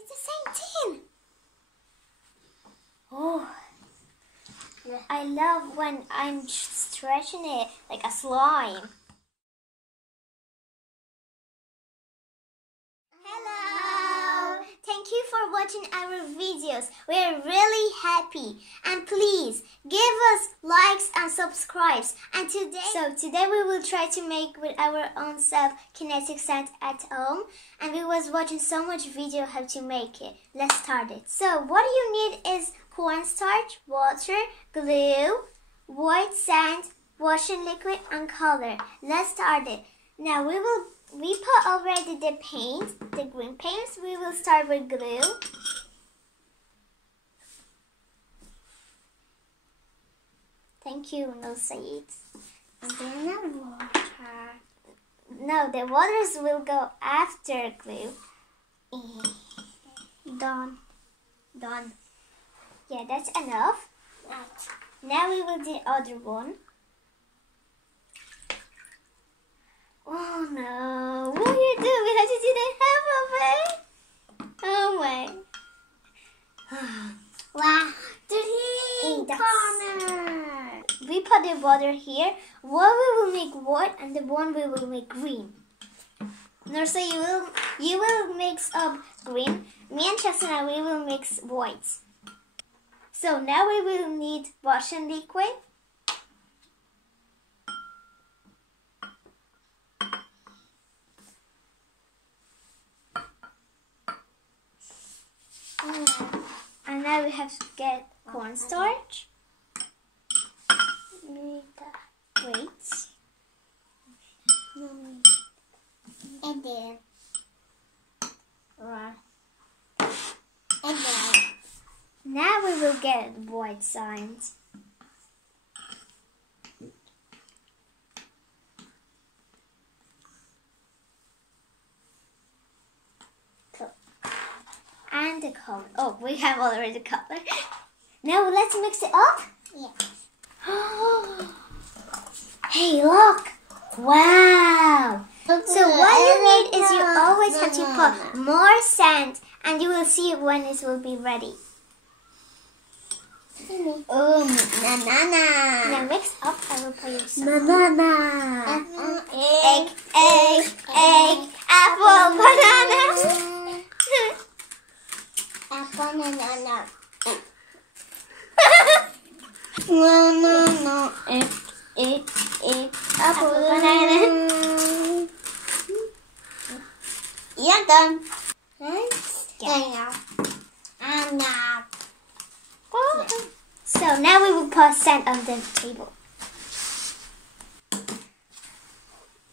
It's the same thing. Oh, yeah. I love when I'm stretching it like a slime. Hello! Thank you for watching our videos. We are really happy. And please give us likes and subscribes. And today we will try to make with our own self kinetic sand at home. And we was watching so much video how to make it. Let's start it. So what you need is cornstarch, water, glue, white sand, washing liquid and color. Let's start it. Now we put already the paint, the green paints. We will start with glue. Thank you, no seeds. And then the water. No, the waters will go after glue. Done. Yeah, that's enough. Now we will do the other one. Oh no, what do you do? We have to do the half of it. Oh my. Wow. Corner. We put the water here. One we will make white and the one we will make green. No, so you will mix up green. Me and Chestnut, we will mix white. So now we will need washing liquid. And now we have to get cornstarch. Wait. And then. Now we will get white sand. And the color. Oh, we have already the color. Now let's mix it up. Yes. Hey, look! Wow! So what you need is you always have to put more sand, and you will see it when it will be ready. Banana. Now mix up. I will put you some. Banana. Egg. Apple. Banana. Banana. No. Egg. Apple. Banana. Yeah, done. Yeah. And now. So now we will put sand on the table.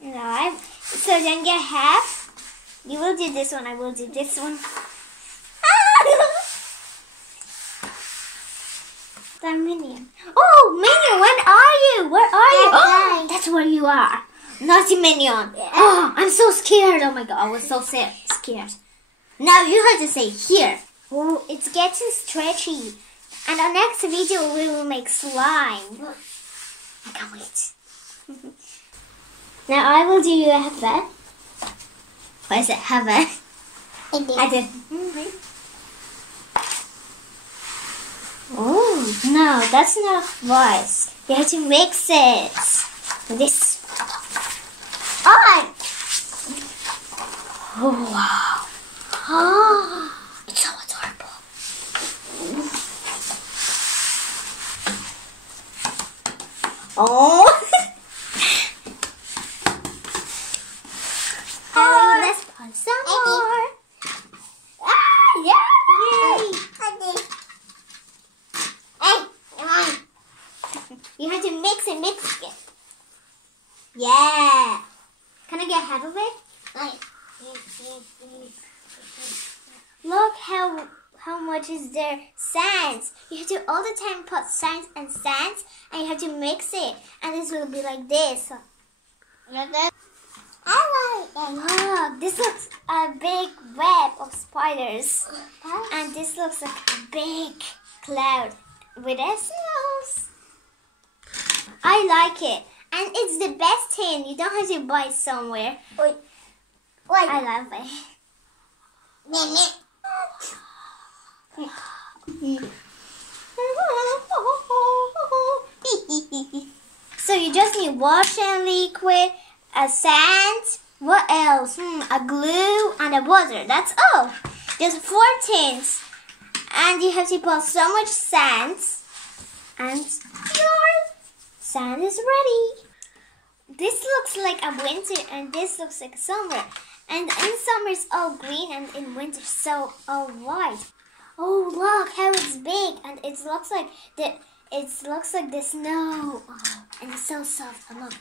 Alright. So then get half. You will do this one. I will do this one. The minion. Oh, minion, when are you? Where are you? Oh, that's where you are. Not the minion. Yeah. Oh, I'm so scared. Oh my god, I was so scared. Now you have to say here. Oh, it's getting stretchy. And our next video we will make slime. I can't wait. Now I will do you a have. What is it? Have? I did. Oh, no, that's not rice. You have to mix it. This. Oh, wow. Oh, it's so adorable. Oh. Let's put some more. You have to mix it. Yeah. Can I get half of it? Look how much is there sand. You have to all the time put sand, and you have to mix it. And this will be like this. Wow, this looks a big web of spiders. And this looks like a big cloud with snows. I like it. And it's the best thing. You don't have to buy it somewhere. I love it. So you just need water and liquid, a sand, what else? A glue and a water. That's all. Just 4 tins. And you have to put so much sand, and your sand is ready. This looks like a winter, and this looks like summer. And in summer it's all green, and in winter so all white. Oh, look how it's big, and it looks like the snow. Oh, and it's so soft. And look,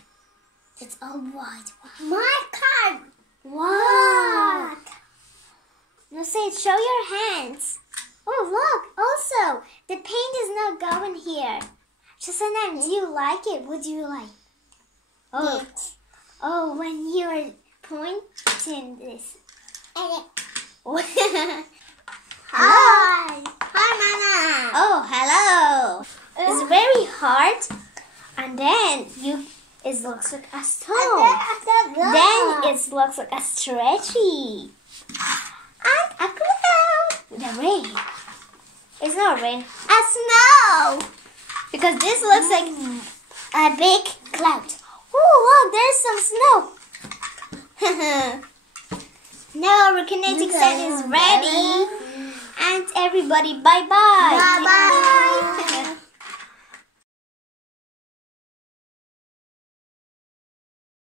it's all white. My card. Wow. Now say, show your hands. Oh, look! Also, the paint is not going here. Shasana, do you like it? Would you like? Oh, Yes. oh, when you are pointing this. Hi. Hi, Mama. Oh, hello. It's very hard, and then it looks like a stone. Then it looks like a stretchy. And a cloud. The rain. It's not rain. A snow. Because this looks like a big cloud. Oh, look, there's some snow. Now our kinetic sand is ready. And everybody, bye-bye. Bye-bye.